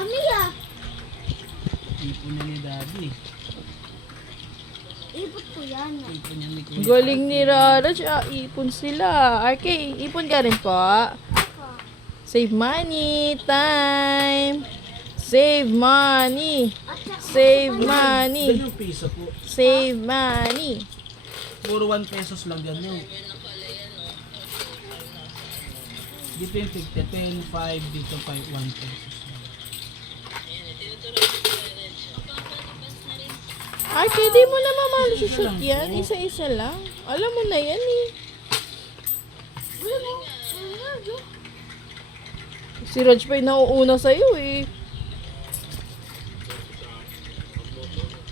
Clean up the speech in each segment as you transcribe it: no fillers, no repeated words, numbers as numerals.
dami ah. Ipon na ni Daddy. Ipot ko yan. Ipon niya ni Kuya. Galing ni Rara. Ipon sila. RK, ipon ka rin po. Ako. Save money. Time. Save money. At saka, Save money. Ganyan piso po. Save money. Puro 1 pesos lang yan yun. Dito yung tigte 10, 5, dito 5, 1 pesos. RK, di mo naman malushoot yan. Isa-isa lang. Alam mo na yan eh. wala mo. Wala. Si Raj pa yung nauuna sa'yo eh.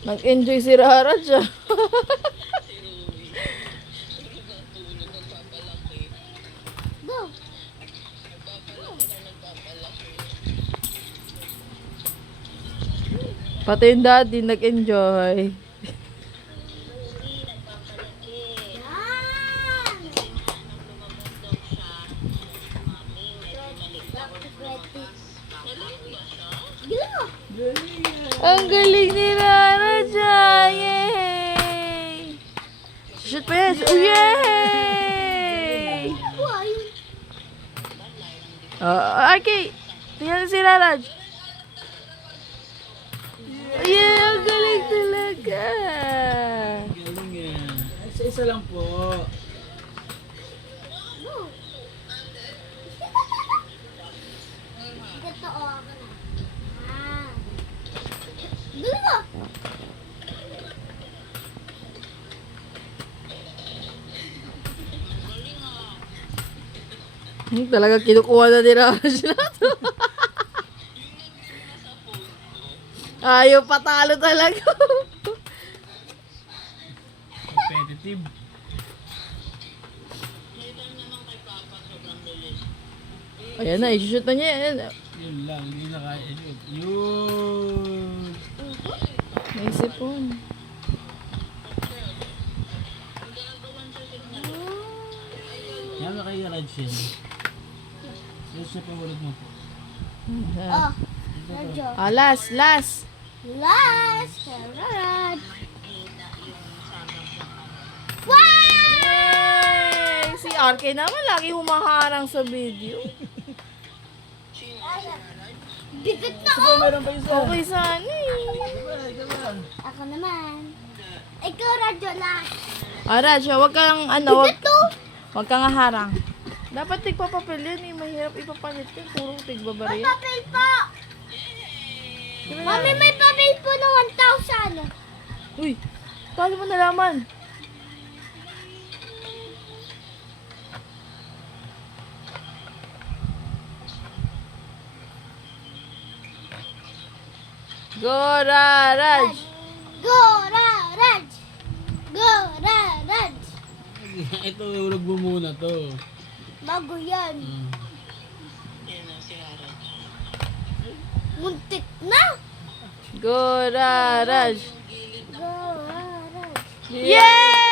Nag-enjoy si Rara siya. Go. Pati yung daddy nag-enjoy. Yan. Galing mo. Ang galing ni Rara siya. Yay! Shoot pa yan. Oh, yay! Nakuha yun. RK, tingnan si Rara. Yeah, ang galing talaga. Galing yan. Isa-isa lang po. Go. Ito o ako na. Ah. Galing mo. Talaga kinukuha na ni Rara siya na to. Ayaw patalo talaga. Competitive. Ayan na, i-shoot na niya. Ayan. Yun lang, hindi na kaya. Yun. May sipon. Yan na kayo, Raj yan. Yes, na pawalag mo po. Oh. Radyo. Last. Last. Sarad. Wow! Yay! Si RK naman lagi humaharang sa video. Bigat na Oh, oh. meron pa isa. Okay sana eh. Diba? Ako naman. Ikaw, radyo last. Raj, wag kang ano, Bigat to. wag kang harang. Dapat tigpapapel yan eh. Mahirap ipapalit yan. Puro May tigbabarya. papel po. Mami, may papel po na 1,000. Uy, paano mo nalaman? Go, Raj! Go, Raj. Go, Raj. Ito, ulog mo muna to. Bago yan. Muntik na. Go, Raj! Go, Raj. Yay!